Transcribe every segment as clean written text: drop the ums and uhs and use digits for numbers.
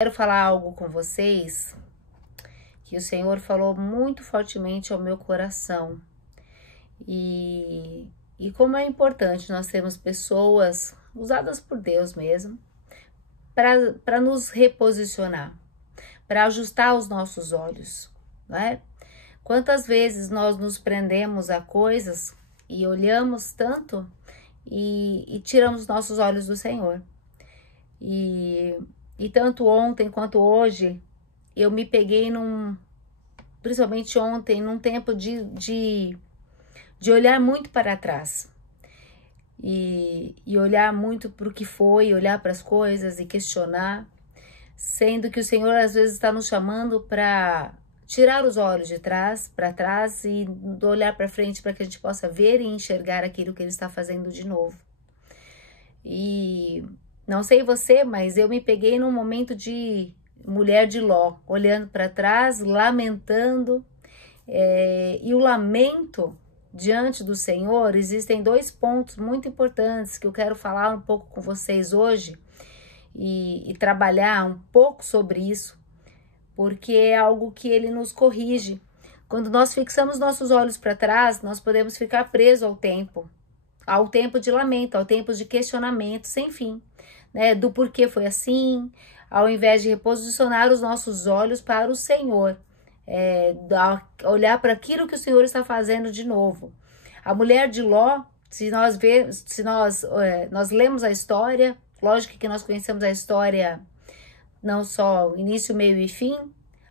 Quero falar algo com vocês que o Senhor falou muito fortemente ao meu coração. E como é importante nós termos pessoas usadas por Deus mesmo para nos reposicionar, para ajustar os nossos olhos, não é? Quantas vezes nós nos prendemos a coisas e olhamos tanto e tiramos nossos olhos do Senhor. E tanto ontem quanto hoje, eu me peguei principalmente ontem, num tempo de olhar muito para trás. E olhar muito para o que foi, olhar para as coisas e questionar, sendo que o Senhor às vezes está nos chamando para tirar os olhos de trás, para trás e olhar para frente para que a gente possa ver e enxergar aquilo que Ele está fazendo de novo. E não sei você, mas eu me peguei num momento de mulher de Ló, olhando para trás, lamentando. E o lamento diante do Senhor, existem dois pontos muito importantes que eu quero falar um pouco com vocês hoje e trabalhar um pouco sobre isso, porque é algo que Ele nos corrige. Quando nós fixamos nossos olhos para trás, nós podemos ficar presos ao tempo de lamento, ao tempo de questionamento sem fim, né? Do porquê foi assim, ao invés de reposicionar os nossos olhos para o Senhor, olhar para aquilo que o Senhor está fazendo de novo. A mulher de Ló, nós lemos a história, lógico que nós conhecemos a história não só início, meio e fim.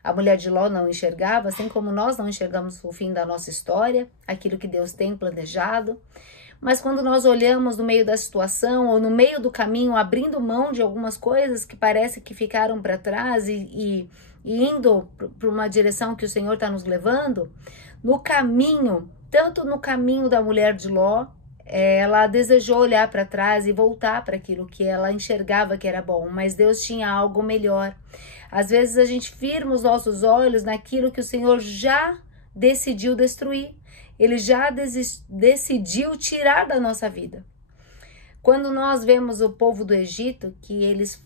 A mulher de Ló não enxergava, assim como nós não enxergamos o fim da nossa história, aquilo que Deus tem planejado. Mas quando nós olhamos no meio da situação ou no meio do caminho, abrindo mão de algumas coisas que parece que ficaram para trás e indo para uma direção que o Senhor está nos levando, no caminho, tanto no caminho da mulher de Ló, ela desejou olhar para trás e voltar para aquilo que ela enxergava que era bom, mas Deus tinha algo melhor. Às vezes a gente firma os nossos olhos naquilo que o Senhor já decidiu destruir. Ele já decidiu tirar da nossa vida. Quando nós vemos o povo do Egito, que eles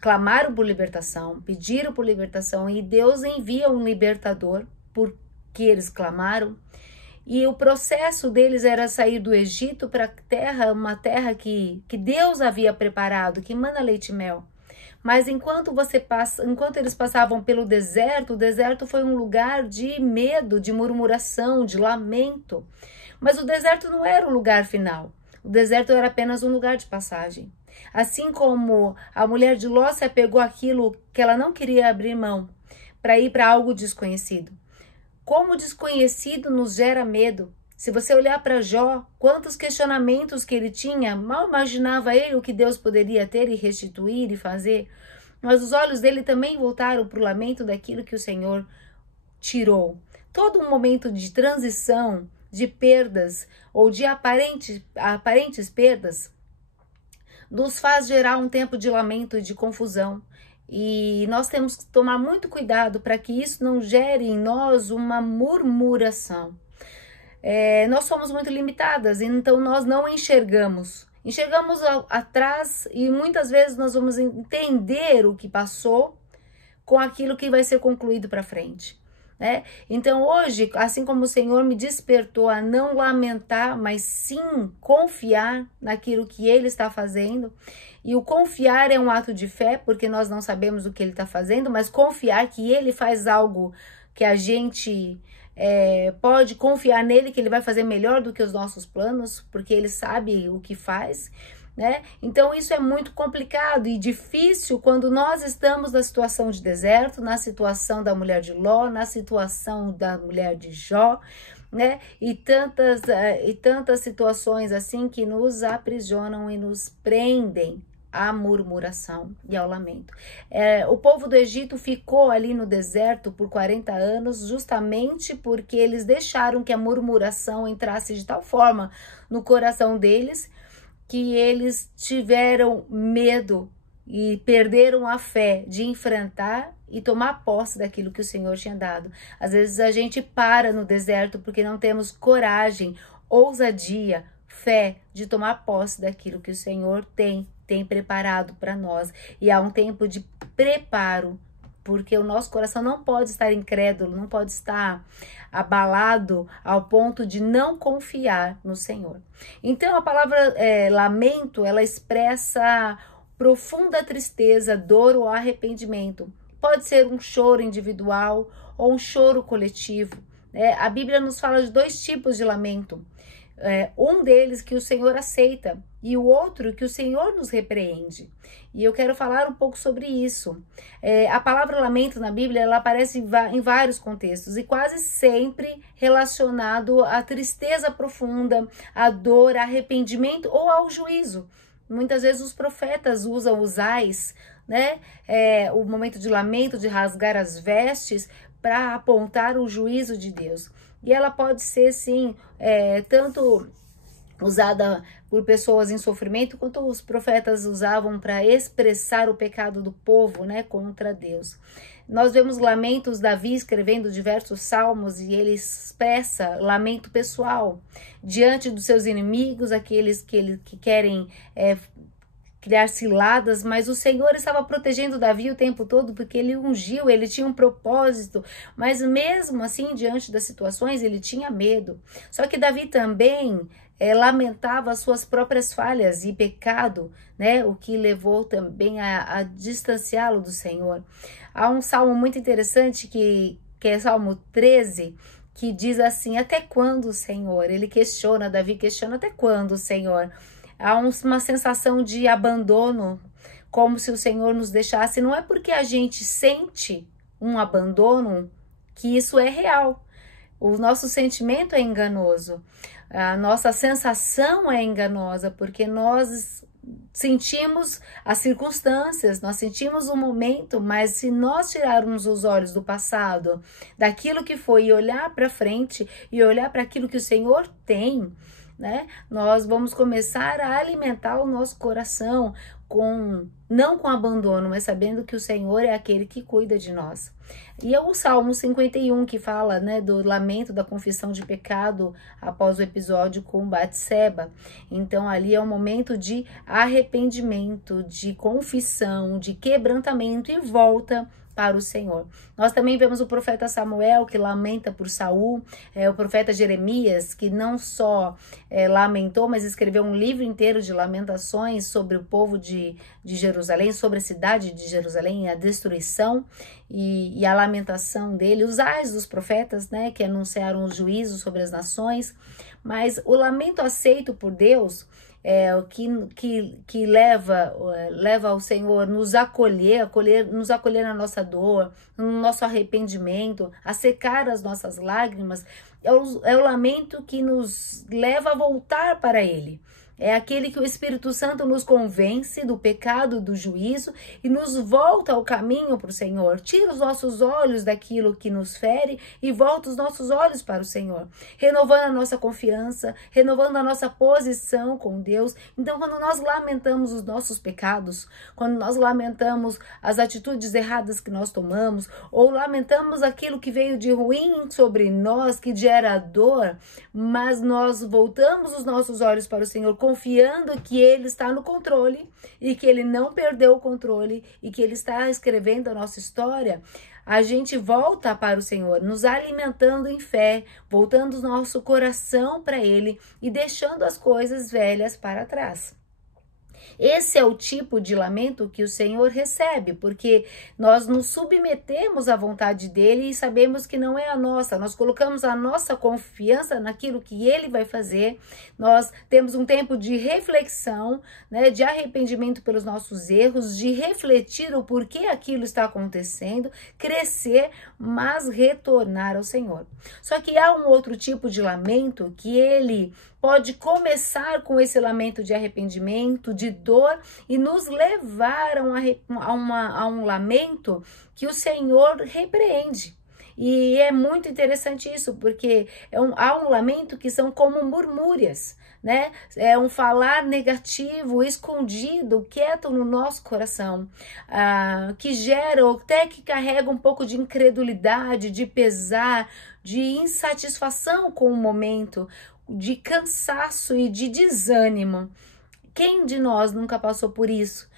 clamaram por libertação, pediram por libertação, e Deus envia um libertador porque eles clamaram, e o processo deles era sair do Egito para a terra, uma terra que Deus havia preparado, que mana leite e mel. Mas enquanto eles passavam pelo deserto, o deserto foi um lugar de medo, de murmuração, de lamento. Mas o deserto não era o lugar final. O deserto era apenas um lugar de passagem. Assim como a mulher de Ló se apegou àquilo que ela não queria abrir mão, para ir para algo desconhecido. Como o desconhecido nos gera medo. Se você olhar para Jó, quantos questionamentos que ele tinha, mal imaginava ele o que Deus poderia ter e restituir e fazer, mas os olhos dele também voltaram para o lamento daquilo que o Senhor tirou. Todo um momento de transição, de perdas ou de aparentes perdas, nos faz gerar um tempo de lamento e de confusão. E nós temos que tomar muito cuidado para que isso não gere em nós uma murmuração. Nós somos muito limitadas, então nós não enxergamos atrás e muitas vezes nós vamos entender o que passou com aquilo que vai ser concluído para frente, né? Então hoje, assim como o Senhor me despertou a não lamentar, mas sim confiar naquilo que Ele está fazendo, e o confiar é um ato de fé, porque nós não sabemos o que Ele está fazendo, mas confiar que Ele faz algo que a gente pode confiar nele, que ele vai fazer melhor do que os nossos planos, porque ele sabe o que faz, né? Então isso é muito complicado e difícil quando nós estamos na situação de deserto, na situação da mulher de Ló, na situação da mulher de Jó, né? E tantas situações assim que nos aprisionam e nos prendem à murmuração e ao lamento. O povo do Egito ficou ali no deserto por 40 anos justamente porque eles deixaram que a murmuração entrasse de tal forma no coração deles que eles tiveram medo e perderam a fé de enfrentar e tomar posse daquilo que o Senhor tinha dado. Às vezes a gente para no deserto porque não temos coragem, ousadia, fé de tomar posse daquilo que o Senhor tem tem preparado para nós. E há um tempo de preparo, porque o nosso coração não pode estar incrédulo, não pode estar abalado ao ponto de não confiar no Senhor. Então a palavra lamento, ela expressa profunda tristeza, dor ou arrependimento. Pode ser um choro individual ou um choro coletivo. A Bíblia nos fala de 2 tipos de lamento. Um deles que o Senhor aceita e o outro que o Senhor nos repreende. E eu quero falar um pouco sobre isso. A palavra lamento na Bíblia, ela aparece em vários contextos e quase sempre relacionado à tristeza profunda, à dor, a arrependimento ou ao juízo. Muitas vezes os profetas usam os ais, né? O momento de lamento, de rasgar as vestes, para apontar o juízo de Deus. E ela pode ser, sim, tanto usada por pessoas em sofrimento, quanto os profetas usavam para expressar o pecado do povo, né, contra Deus. Nós vemos lamentos, Davi escrevendo diversos salmos, e ele expressa lamento pessoal diante dos seus inimigos, aqueles que querem criar ciladas, mas o Senhor estava protegendo Davi o tempo todo, porque ele ungiu, ele tinha um propósito, mas mesmo assim, diante das situações, ele tinha medo. Só que Davi também lamentava as suas próprias falhas e pecado, né? O que levou também a distanciá-lo do Senhor. Há um salmo muito interessante que é Salmo 13, que diz assim: até quando, Senhor? Ele questiona, Davi questiona, até quando, Senhor? Há uma sensação de abandono, como se o Senhor nos deixasse. Não é porque a gente sente um abandono que isso é real. O nosso sentimento é enganoso. A nossa sensação é enganosa, porque nós sentimos as circunstâncias, nós sentimos o momento, mas se nós tirarmos os olhos do passado, daquilo que foi, e olhar para frente, e olhar para aquilo que o Senhor tem, né? Nós vamos começar a alimentar o nosso coração não com abandono, mas sabendo que o Senhor é aquele que cuida de nós. E é o Salmo 51 que fala, né, do lamento, da confissão de pecado após o episódio com Batseba. Então ali é um momento de arrependimento, de confissão, de quebrantamento e volta para o Senhor. Nós também vemos o profeta Samuel, que lamenta por Saul, o profeta Jeremias, que não só lamentou, mas escreveu um livro inteiro de lamentações sobre o povo de Jerusalém, sobre a cidade de Jerusalém, a destruição e a lamentação dele, os ais dos profetas, né, que anunciaram o juízo sobre as nações. Mas o lamento aceito por Deus o que leva ao Senhor nos acolher na nossa dor, no nosso arrependimento, a secar as nossas lágrimas, é o lamento que nos leva a voltar para Ele. É aquele que o Espírito Santo nos convence do pecado, do juízo e nos volta ao caminho para o Senhor. Tira os nossos olhos daquilo que nos fere e volta os nossos olhos para o Senhor, renovando a nossa confiança, renovando a nossa posição com Deus. Então, quando nós lamentamos os nossos pecados, quando nós lamentamos as atitudes erradas que nós tomamos, ou lamentamos aquilo que veio de ruim sobre nós, que gera dor, mas nós voltamos os nossos olhos para o Senhor, confiando que Ele está no controle e que Ele não perdeu o controle e que Ele está escrevendo a nossa história, a gente volta para o Senhor, nos alimentando em fé, voltando o nosso coração para Ele e deixando as coisas velhas para trás. Esse é o tipo de lamento que o Senhor recebe, porque nós nos submetemos à vontade dele e sabemos que não é a nossa. Nós colocamos a nossa confiança naquilo que ele vai fazer. Nós temos um tempo de reflexão, né, de arrependimento pelos nossos erros, de refletir o porquê aquilo está acontecendo, crescer, mas retornar ao Senhor. Só que há um outro tipo de lamento que ele pode começar com esse lamento de arrependimento, de dor e nos levar a um lamento que o Senhor repreende. E é muito interessante isso, porque há um lamento que são como murmúrias, né? É um falar negativo, escondido, quieto no nosso coração, que gera ou até que carrega um pouco de incredulidade, de pesar, de insatisfação com o momento, de cansaço e de desânimo, Quem de nós nunca passou por isso?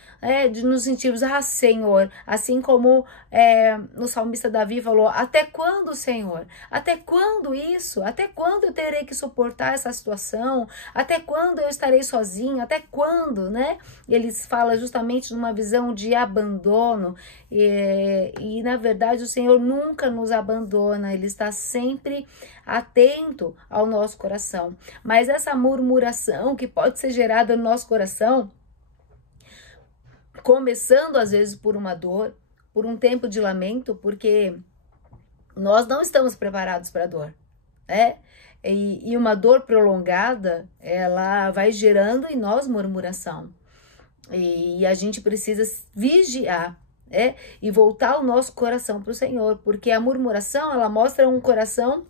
De nos sentirmos, Senhor, assim como o salmista Davi falou, até quando, Senhor? Até quando isso? Até quando eu terei que suportar essa situação? Até quando eu estarei sozinho? Até quando, né? Ele fala justamente numa visão de abandono e na verdade o Senhor nunca nos abandona, Ele está sempre atento ao nosso coração. Mas essa murmuração que pode ser gerada no nosso coração, começando às vezes por uma dor, por um tempo de lamento, porque nós não estamos preparados para a dor, né? E uma dor prolongada, ela vai gerando em nós murmuração. E a gente precisa vigiar, e voltar o nosso coração para o Senhor, porque a murmuração, ela mostra um coração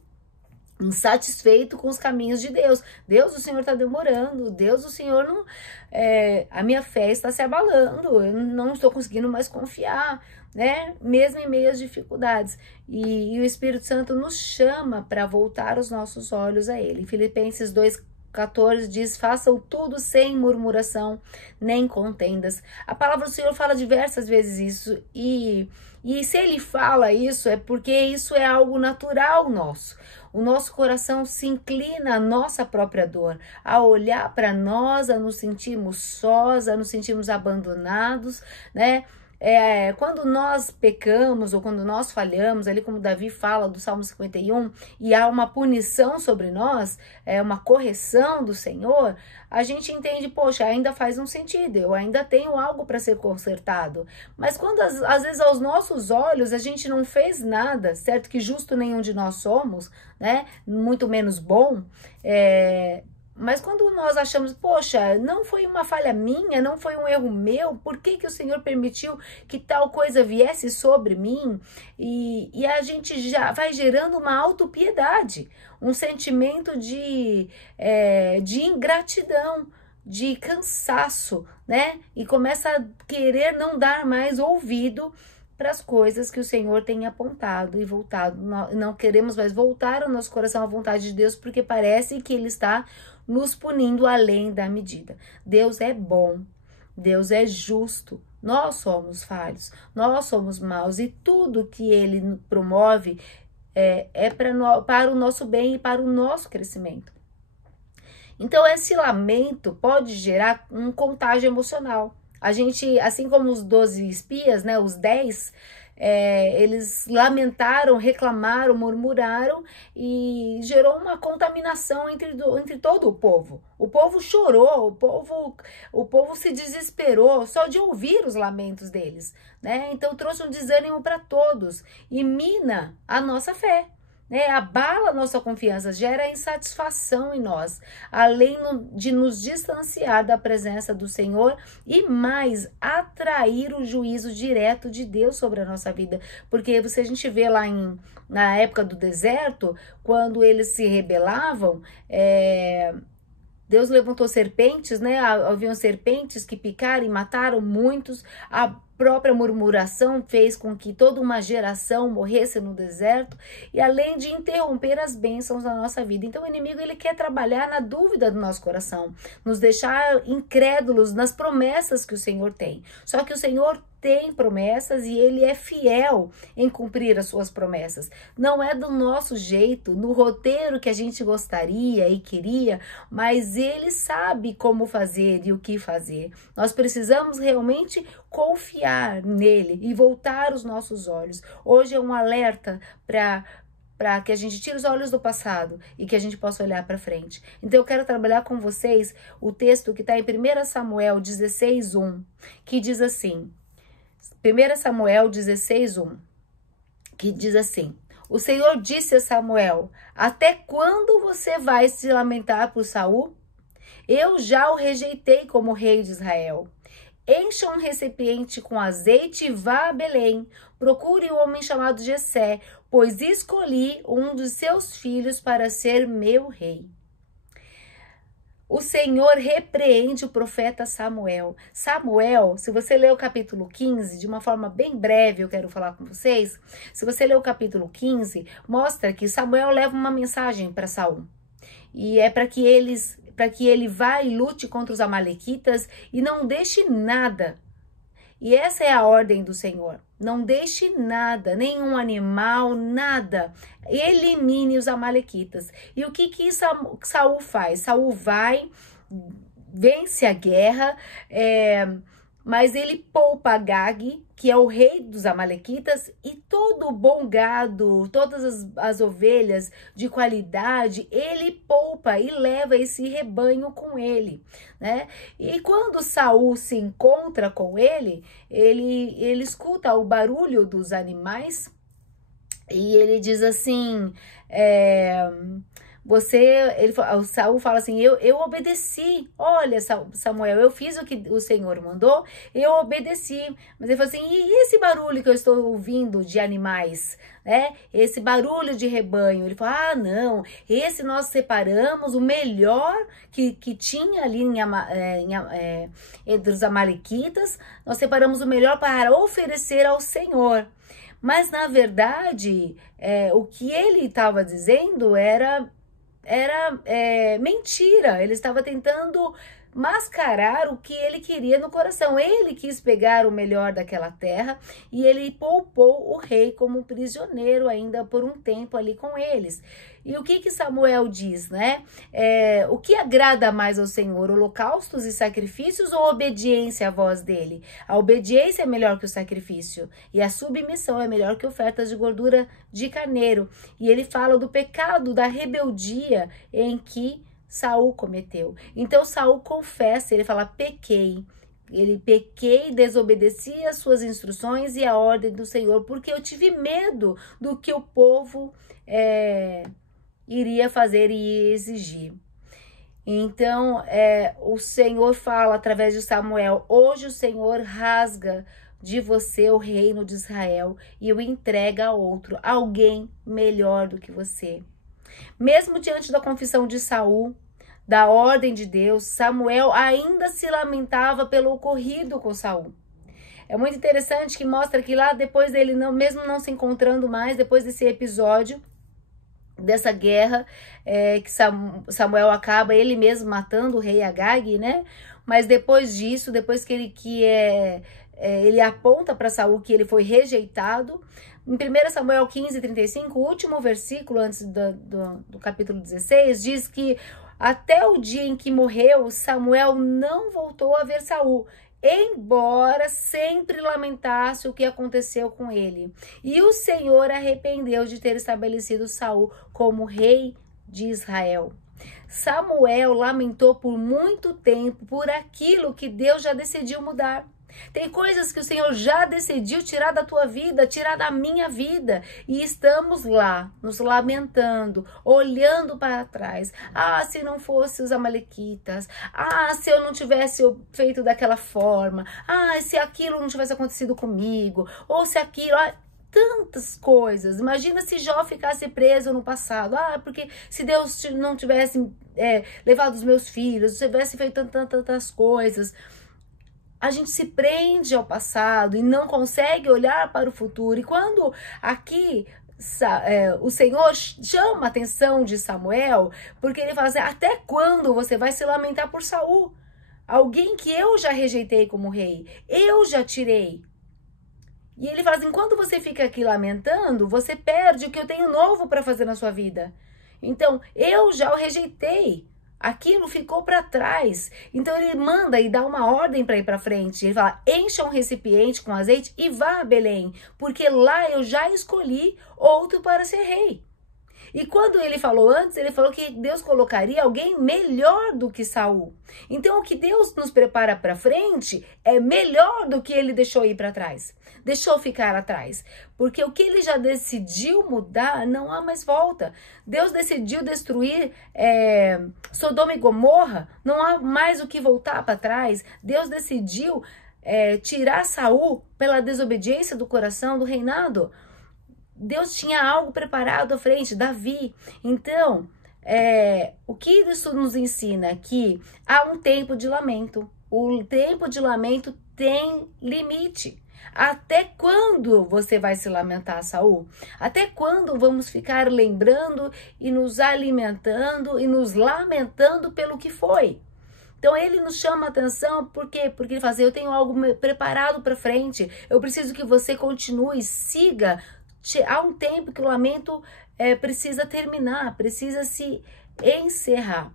insatisfeito com os caminhos de Deus. Deus, o Senhor está demorando. Deus, o Senhor não... a minha fé está se abalando. Eu não estou conseguindo mais confiar, né? Mesmo em meio às dificuldades. E o Espírito Santo nos chama para voltar os nossos olhos a Ele. Filipenses 2:14 diz, façam tudo sem murmuração, nem contendas. A palavra do Senhor fala diversas vezes isso. E se Ele fala isso, é porque isso é algo natural nosso. O nosso coração se inclina à nossa própria dor, a olhar para nós, a nos sentirmos sós, a nos sentirmos abandonados, né? Quando nós pecamos ou quando nós falhamos, ali como Davi fala do Salmo 51, e há uma punição sobre nós, uma correção do Senhor, a gente entende, poxa, ainda faz um sentido, eu ainda tenho algo para ser consertado. Mas quando às vezes aos nossos olhos a gente não fez nada, certo que justo nenhum de nós somos, né? Muito menos bom, mas quando nós achamos, poxa, não foi uma falha minha, não foi um erro meu, por que o Senhor permitiu que tal coisa viesse sobre mim? E a gente já vai gerando uma autopiedade, um sentimento de ingratidão, de cansaço, né? E começa a querer não dar mais ouvido para as coisas que o Senhor tem apontado e voltado. Não queremos mais voltar o nosso coração à vontade de Deus, porque parece que Ele está nos punindo além da medida. Deus é bom, Deus é justo, nós somos falhos, nós somos maus e tudo que Ele promove para o nosso bem e para o nosso crescimento. Então esse lamento pode gerar um contágio emocional. A gente, assim como os 12 espias, né, os 10, eles lamentaram, reclamaram, murmuraram e gerou uma contaminação entre todo o povo. O povo chorou, o povo se desesperou só de ouvir os lamentos deles, né? Então trouxe um desânimo para todos e mina a nossa fé. Abala a nossa confiança, gera insatisfação em nós, além de nos distanciar da presença do Senhor e mais atrair o juízo direto de Deus sobre a nossa vida. Porque se a gente vê lá na época do deserto, quando eles se rebelavam, Deus levantou serpentes, né? Haviam serpentes que picaram e mataram muitos. A própria murmuração fez com que toda uma geração morresse no deserto, e além de interromper as bênçãos da nossa vida. Então o inimigo, ele quer trabalhar na dúvida do nosso coração, nos deixar incrédulos nas promessas que o Senhor tem. Só que o Senhor tem promessas e Ele é fiel em cumprir as suas promessas. Não é do nosso jeito, no roteiro que a gente gostaria e queria, mas Ele sabe como fazer e o que fazer. Nós precisamos realmente confiar nele e voltar os nossos olhos. Hoje é um alerta para que a gente tire os olhos do passado e que a gente possa olhar para frente. Então eu quero trabalhar com vocês o texto que está em 1 Samuel 16:1, que diz assim, 1 Samuel 16:1, que diz assim, o Senhor disse a Samuel, até quando você vai se lamentar por Saul? Eu já o rejeitei como rei de Israel. Encha um recipiente com azeite e vá a Belém. Procure um homem chamado Jessé, pois escolhi um dos seus filhos para ser meu rei. O Senhor repreende o profeta Samuel. Samuel, se você ler o capítulo 15, de uma forma bem breve eu quero falar com vocês. Se você ler o capítulo 15, mostra que Samuel leva uma mensagem para Saul. E é para que eles para que ele vá e lute contra os amalequitas e não deixe nada. E essa é a ordem do Senhor. Não deixe nada, nenhum animal, nada. Elimine os amalequitas. E o que Saul faz? Saul vai, vence a guerra, mas ele poupa Agag, que é o rei dos amalequitas, e todo o bom gado, todas as ovelhas de qualidade, ele poupa e leva esse rebanho com ele, né? E quando Saul se encontra com ele escuta o barulho dos animais e ele diz assim, o Saul fala assim, eu obedeci, olha Samuel, eu fiz o que o Senhor mandou, eu obedeci, mas ele falou assim, e esse barulho que eu estou ouvindo de animais, né, esse barulho de rebanho, ele falou, não, esse nós separamos o melhor que tinha ali entre os amalequitas, nós separamos o melhor para oferecer ao Senhor. Mas na verdade, o que ele estava dizendo era mentira. Ele estava tentando mascarar o que ele queria no coração. Ele quis pegar o melhor daquela terra e ele poupou o rei como prisioneiro ainda por um tempo ali com eles. E o que Samuel diz, né? O que agrada mais ao Senhor, holocaustos e sacrifícios ou obediência à voz dele? A obediência é melhor que o sacrifício e a submissão é melhor que ofertas de gordura de carneiro. E ele fala do pecado, da rebeldia em que Saul cometeu. Então Saul confessa, ele fala, pequei. Ele pequei, desobedeci as suas instruções e a ordem do Senhor, porque eu tive medo do que o povo iria fazer e exigir. Então, o Senhor fala através de Samuel, hoje o Senhor rasga de você o reino de Israel e o entrega a outro, alguém melhor do que você. Mesmo diante da confissão de Saul, da ordem de Deus, Samuel ainda se lamentava pelo ocorrido com Saul. É muito interessante que mostra que lá depois dele, mesmo não se encontrando mais, depois desse episódio, dessa guerra, que Samuel acaba ele mesmo matando o rei Agag, né? Mas depois disso, depois que ele aponta para Saul que ele foi rejeitado, em 1 Samuel 15:35, o último versículo antes do capítulo 16, diz que até o dia em que morreu, Samuel não voltou a ver Saul, embora sempre lamentasse o que aconteceu com ele. E o Senhor arrependeu de ter estabelecido Saul como rei de Israel. Samuel lamentou por muito tempo por aquilo que Deus já decidiu mudar. Tem coisas que o Senhor já decidiu tirar da tua vida, tirar da minha vida. E estamos lá, nos lamentando, olhando para trás. Se não fosse os amalequitas. Se eu não tivesse feito daquela forma. Se aquilo não tivesse acontecido comigo. Ou se aquilo... tantas coisas. Imagina se Jó ficasse preso no passado. Porque se Deus não tivesse levado os meus filhos, se tivesse feito tantas coisas... A gente se prende ao passado e não consegue olhar para o futuro. E quando aqui o Senhor chama a atenção de Samuel, porque ele fala assim, até quando você vai se lamentar por Saul? Alguém que eu já rejeitei como rei, eu já tirei. E ele fala assim, quando você fica aqui lamentando, você perde o que eu tenho novo para fazer na sua vida. Então, eu já o rejeitei. Aquilo ficou para trás. Então ele manda e dá uma ordem para ir para frente. Ele fala, encha um recipiente com azeite e vá a Belém, porque lá eu já escolhi outro para ser rei. E quando ele falou antes, ele falou que Deus colocaria alguém melhor do que Saul. Então o que Deus nos prepara para frente é melhor do que ele deixou ir para trás. Deixou ficar atrás. Porque o que ele já decidiu mudar, não há mais volta. Deus decidiu destruir Sodoma e Gomorra, não há mais o que voltar para trás. Deus decidiu tirar Saul pela desobediência do coração do reinado. Deus tinha algo preparado à frente, Davi. Então, o que isso nos ensina? Que há um tempo de lamento. O tempo de lamento tem limite. Até quando você vai se lamentar, Saul? Até quando vamos ficar lembrando e nos alimentando e nos lamentando pelo que foi? Então ele nos chama a atenção, por quê? Porque ele fala assim, eu tenho algo preparado para frente, eu preciso que você continue, siga. Há um tempo que o lamento precisa terminar, precisa se encerrar.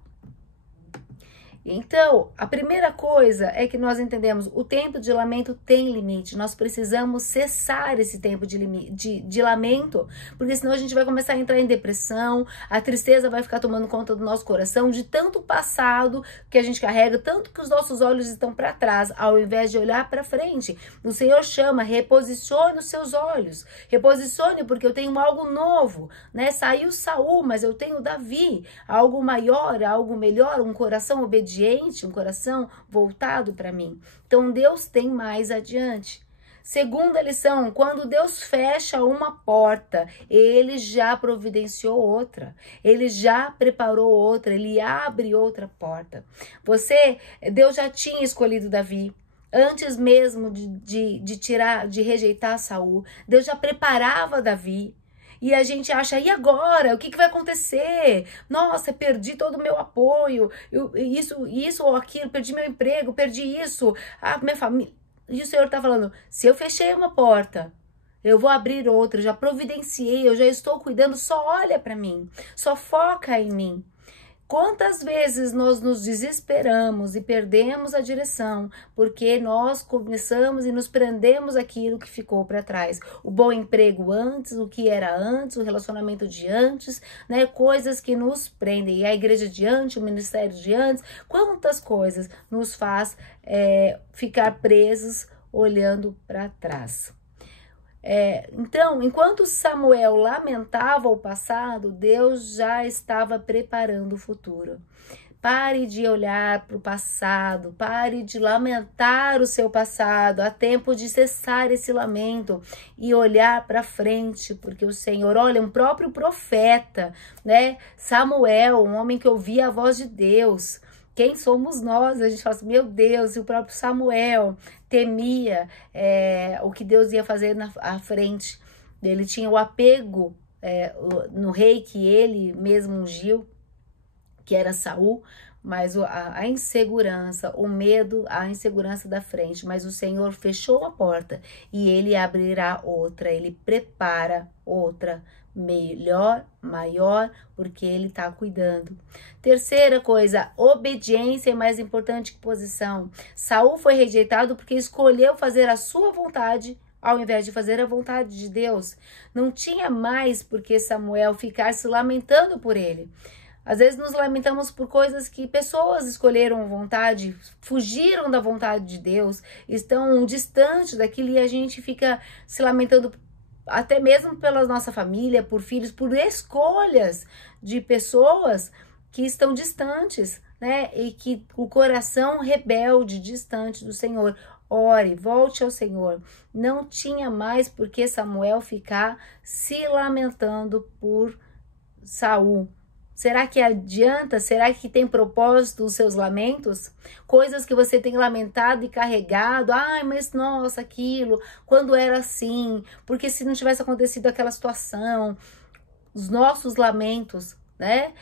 Então, a primeira coisa é que nós entendemos, o tempo de lamento tem limite, nós precisamos cessar esse tempo de lamento, porque senão a gente vai começar a entrar em depressão, a tristeza vai ficar tomando conta do nosso coração, de tanto passado que a gente carrega, tanto que os nossos olhos estão para trás, ao invés de olhar para frente. O Senhor chama, reposicione os seus olhos, reposicione porque eu tenho algo novo, né? Saiu Saul, mas eu tenho Davi, algo maior, algo melhor, um coração obediente, um coração voltado para mim. Então Deus tem mais adiante. Segunda lição, quando Deus fecha uma porta, Ele já providenciou outra, Ele já preparou outra, Ele abre outra porta. Deus já tinha escolhido Davi. Antes mesmo de rejeitar Saul, Deus já preparava Davi. E a gente acha, e agora? O que vai acontecer? Nossa, perdi todo o meu apoio, isso ou aquilo, perdi meu emprego, perdi isso, minha família. E o Senhor está falando, se eu fechei uma porta, eu vou abrir outra, eu já providenciei, eu já estou cuidando, só olha para mim, só foca em mim. Quantas vezes nós nos desesperamos e perdemos a direção porque nós começamos e nos prendemos aquilo que ficou para trás. O bom emprego antes, o que era antes, o relacionamento de antes, né? Coisas que nos prendem. E a igreja de antes, o ministério de antes, quantas coisas nos faz ficar presos olhando para trás. Então, enquanto Samuel lamentava o passado, Deus já estava preparando o futuro. Pare de olhar para o passado, pare de lamentar o seu passado. Há tempo de cessar esse lamento e olhar para frente, porque o Senhor, olha, um próprio profeta, né? Samuel, um homem que ouvia a voz de Deus. Quem somos nós? A gente fala assim, meu Deus, e o próprio Samuel temia o que Deus ia fazer à frente. Ele tinha o apego no rei que ele mesmo ungiu, que era Saul, mas a insegurança, o medo, a insegurança da frente. Mas o Senhor fechou a porta e Ele abrirá outra, Ele prepara outra, melhor, maior, porque Ele está cuidando. Terceira coisa, obediência é mais importante que posição. Saul foi rejeitado porque escolheu fazer a sua vontade ao invés de fazer a vontade de Deus. Não tinha mais por que Samuel ficar se lamentando por ele. Às vezes nos lamentamos por coisas que pessoas escolheram vontade, fugiram da vontade de Deus, estão distantes daquilo e a gente fica se lamentando até mesmo pela nossa família, por filhos, por escolhas de pessoas que estão distantes, né? E que o coração rebelde, distante do Senhor. Ore, volte ao Senhor. Não tinha mais por que Samuel ficar se lamentando por Saul. Será que adianta? Será que tem propósito os seus lamentos? Coisas que você tem lamentado e carregado. Ai, mas nossa, aquilo, quando era assim, porque se não tivesse acontecido aquela situação, os nossos lamentos, né,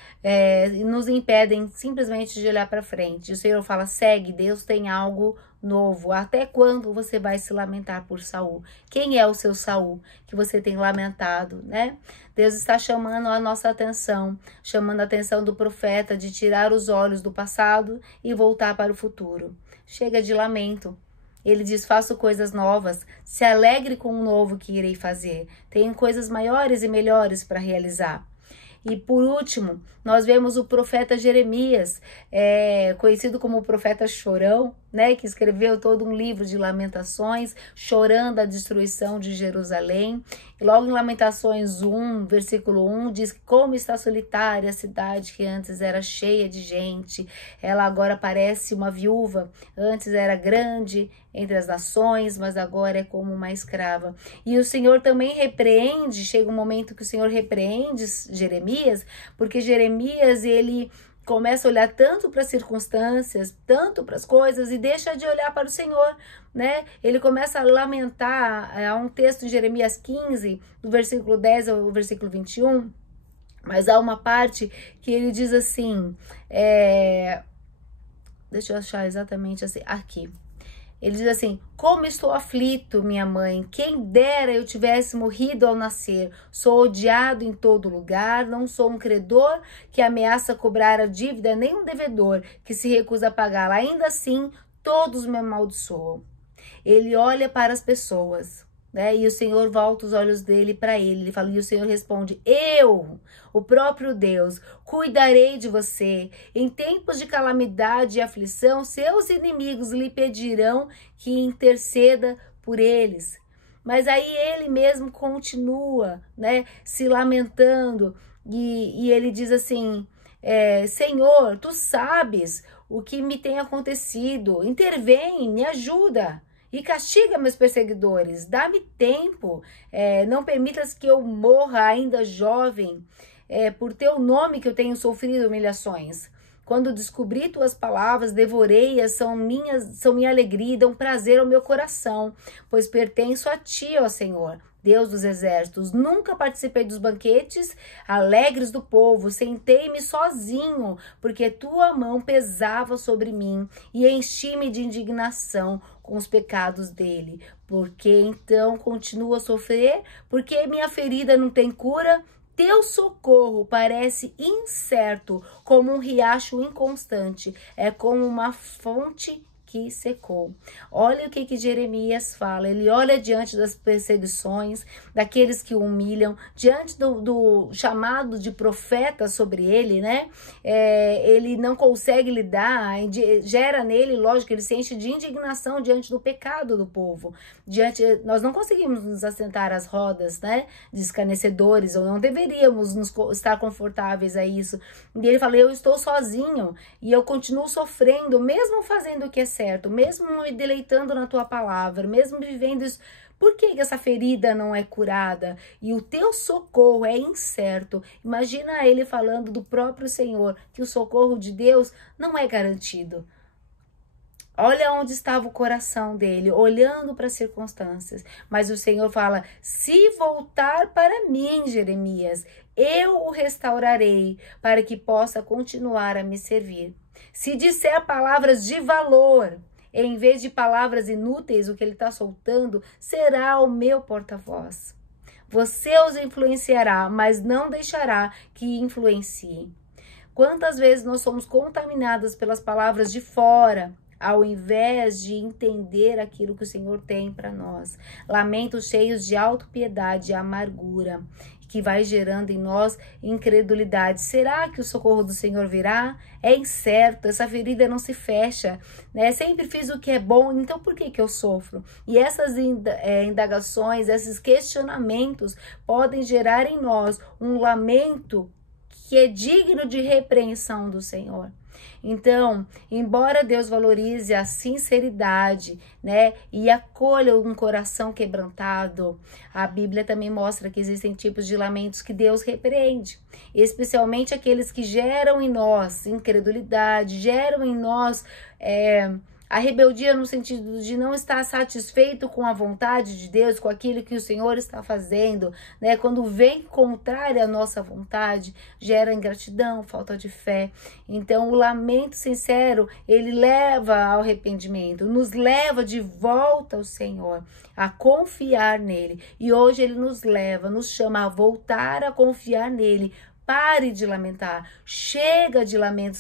nos impedem simplesmente de olhar para frente. O Senhor fala, segue, Deus tem algo novo. Até quando você vai se lamentar por Saul? Quem é o seu Saul que você tem lamentado, né? Deus está chamando a nossa atenção, chamando a atenção do profeta de tirar os olhos do passado e voltar para o futuro. Chega de lamento. Ele diz, faço coisas novas, se alegre com o novo que irei fazer. Tenho coisas maiores e melhores para realizar. E por último, nós vemos o profeta Jeremias, conhecido como o profeta chorão, né, que escreveu todo um livro de lamentações, chorando a destruição de Jerusalém. E logo em Lamentações 1, versículo 1, diz que como está solitária a cidade que antes era cheia de gente, ela agora parece uma viúva, antes era grande entre as nações, mas agora é como uma escrava. E o Senhor também repreende, chega um momento que o Senhor repreende Jeremias, porque Jeremias, ele começa a olhar tanto para as circunstâncias, tanto para as coisas e deixa de olhar para o Senhor, né? Ele começa a lamentar. Há um texto em Jeremias 15, do versículo 10 ao versículo 21, mas há uma parte que ele diz assim, deixa eu achar exatamente assim, aqui. Ele diz assim: como estou aflito, minha mãe, quem dera eu tivesse morrido ao nascer. Sou odiado em todo lugar, não sou um credor que ameaça cobrar a dívida, nem um devedor que se recusa a pagá-la. Ainda assim, todos me amaldiçoam. Ele olha para as pessoas, né? E o Senhor volta os olhos dele para ele. Ele fala, e o Senhor responde: eu, o próprio Deus, cuidarei de você. Em tempos de calamidade e aflição, seus inimigos lhe pedirão que interceda por eles. Mas aí ele mesmo continua, né, se lamentando, e ele diz assim: Senhor, tu sabes o que me tem acontecido, intervém, me ajuda. E castiga meus perseguidores, dá-me tempo, não permitas que eu morra ainda jovem, por teu nome que eu tenho sofrido humilhações. Quando descobri tuas palavras, devorei-as, são minha alegria e dão prazer ao meu coração, pois pertenço a ti, ó Senhor, Deus dos exércitos. Nunca participei dos banquetes alegres do povo, sentei-me sozinho, porque tua mão pesava sobre mim e enchi-me de indignação com os pecados dele. Porque então continuo a sofrer? Porque minha ferida não tem cura? Teu socorro parece incerto, como um riacho inconstante, é como uma fonte que secou. Olha o que Jeremias fala. Ele olha diante das perseguições, daqueles que o humilham, diante do chamado de profeta sobre ele, né? Ele não consegue lidar, gera nele, lógico, ele se enche de indignação diante do pecado do povo. Nós não conseguimos nos assentar às rodas, né, de escarnecedores, ou não deveríamos estar confortáveis a isso. E ele fala: eu estou sozinho e eu continuo sofrendo, mesmo fazendo o que é certo, mesmo me deleitando na tua palavra, mesmo vivendo isso. Por que essa ferida não é curada? E o teu socorro é incerto. Imagina ele falando do próprio Senhor, que o socorro de Deus não é garantido. Olha onde estava o coração dele, olhando para as circunstâncias. Mas o Senhor fala: se voltar para mim, Jeremias, eu o restaurarei para que possa continuar a me servir. Se disser palavras de valor, em vez de palavras inúteis, o que ele está soltando será o meu porta-voz. Você os influenciará, mas não deixará que influenciem. Quantas vezes nós somos contaminadas pelas palavras de fora, ao invés de entender aquilo que o Senhor tem para nós. Lamentos cheios de autopiedade e amargura, que vai gerando em nós incredulidade. Será que o socorro do Senhor virá? É incerto, essa ferida não se fecha, né? Sempre fiz o que é bom, então por que eu sofro? E essas indagações, esses questionamentos podem gerar em nós um lamento que é digno de repreensão do Senhor. Então, embora Deus valorize a sinceridade, né, e acolha um coração quebrantado, a Bíblia também mostra que existem tipos de lamentos que Deus repreende, especialmente aqueles que geram em nós incredulidade, geram em nós a rebeldia no sentido de não estar satisfeito com a vontade de Deus, com aquilo que o Senhor está fazendo, né? Quando vem contrário à nossa vontade, gera ingratidão, falta de fé. Então, o lamento sincero, ele leva ao arrependimento, nos leva de volta ao Senhor, a confiar nele. E hoje ele nos chama a voltar a confiar nele. Pare de lamentar, chega de lamento.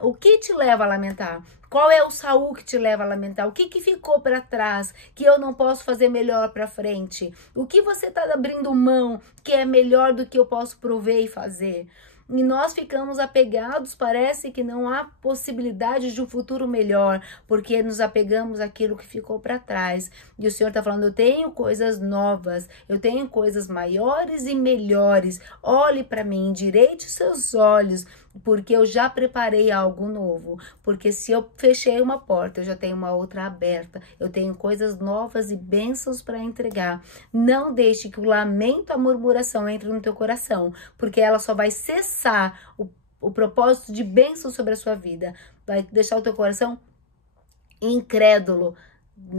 O que te leva a lamentar? Qual é o Saul que te leva a lamentar? O que ficou para trás que eu não posso fazer melhor para frente? O que você está abrindo mão que é melhor do que eu posso prover e fazer? E nós ficamos apegados, parece que não há possibilidade de um futuro melhor, porque nos apegamos àquilo que ficou para trás. E o Senhor está falando: eu tenho coisas novas, eu tenho coisas maiores e melhores. Olhe para mim, endireite os seus olhos, porque eu já preparei algo novo. Porque se eu fechei uma porta, eu já tenho uma outra aberta. Eu tenho coisas novas e bênçãos para entregar. Não deixe que o lamento, a murmuração entre no teu coração, porque ela só vai cessar o propósito de bênção sobre a sua vida. Vai deixar o teu coração incrédulo,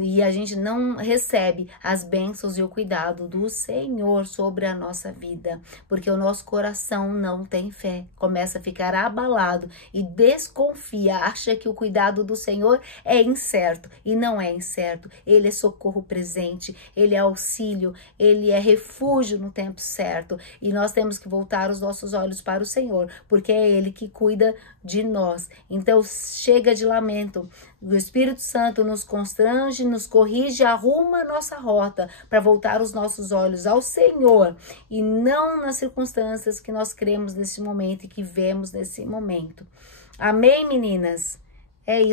e a gente não recebe as bênçãos e o cuidado do Senhor sobre a nossa vida, porque o nosso coração não tem fé, começa a ficar abalado e desconfia, acha que o cuidado do Senhor é incerto, e não é incerto. Ele é socorro presente, ele é auxílio, ele é refúgio no tempo certo, e nós temos que voltar os nossos olhos para o Senhor, porque é ele que cuida de nós. Então chega de lamento, o Espírito Santo nos constrange, nos corrige, arruma a nossa rota para voltar os nossos olhos ao Senhor e não nas circunstâncias que nós cremos nesse momento e que vemos nesse momento. Amém, meninas? É isso.